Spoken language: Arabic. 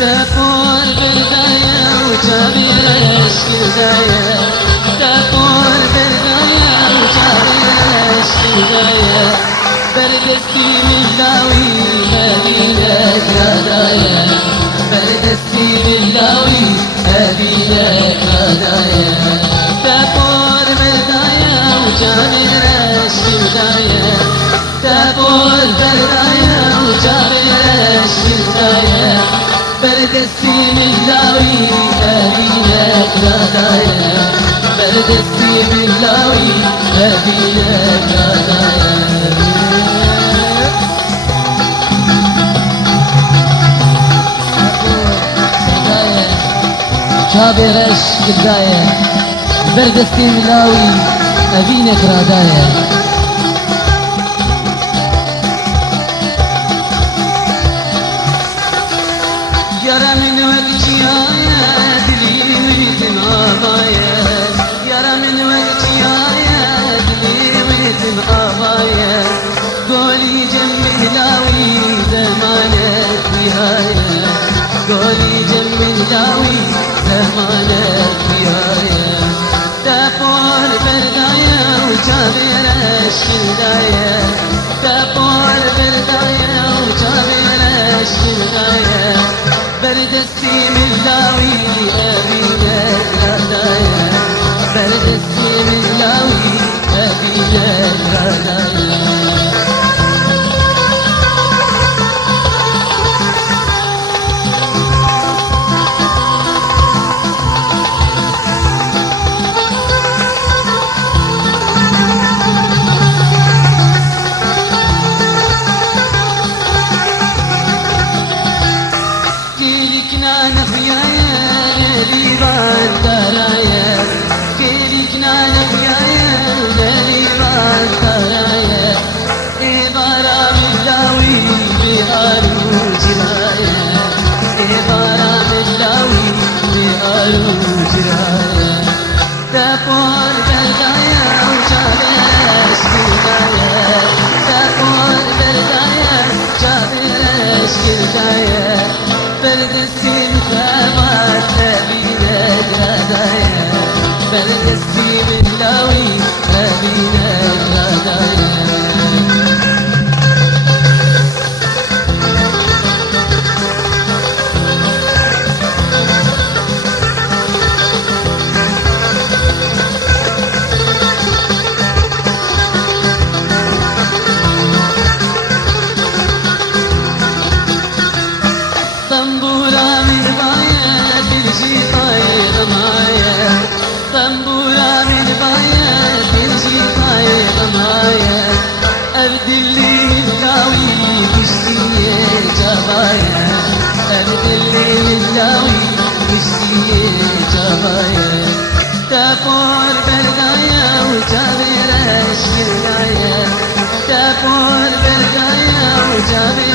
تقول بالغاية وجابر الشداية تقول بالغاية وجابر الشداية بردستي ملاوي مدينة هدايا بردستي ملاوي مدينة هدايا تقول بالغاية وجابر الشداية تقول بالغاية وجابر الشداية بردستي ملاوي مدينة هدايا بردستي ملاوي مدينة هدايا جابر الشداية بردستي ملاوي مدينة هدايا يرى من وقت يا دلي ويتن آبايا يرى من وقت يا دلي ويتن آبايا قولي جنب هلاوي زمانك نهاية قولي جنب هلاوي زمانك نهاية تقول بالغاية وجابر الشداية تقول بالغاية وجابر الشداية بردستي ملاوي أبينك هدايا بردستي ملاوي أبينك هدايا تقول بالغاية وجابر الشداية تقول بالغاية وجابر الشداية بردستي مثابات مدينة هدايا بردستي ملاوي مدينة هدايا طنبورة من باية تلجي طاير ماية طنبورة من باية تلجي طاير ماية أبدلي ملاوي بشتي جباية أبدلي ملاوي بشتي جباية تقول بالغاية وجابر الشداية تقول بالغاية وجابر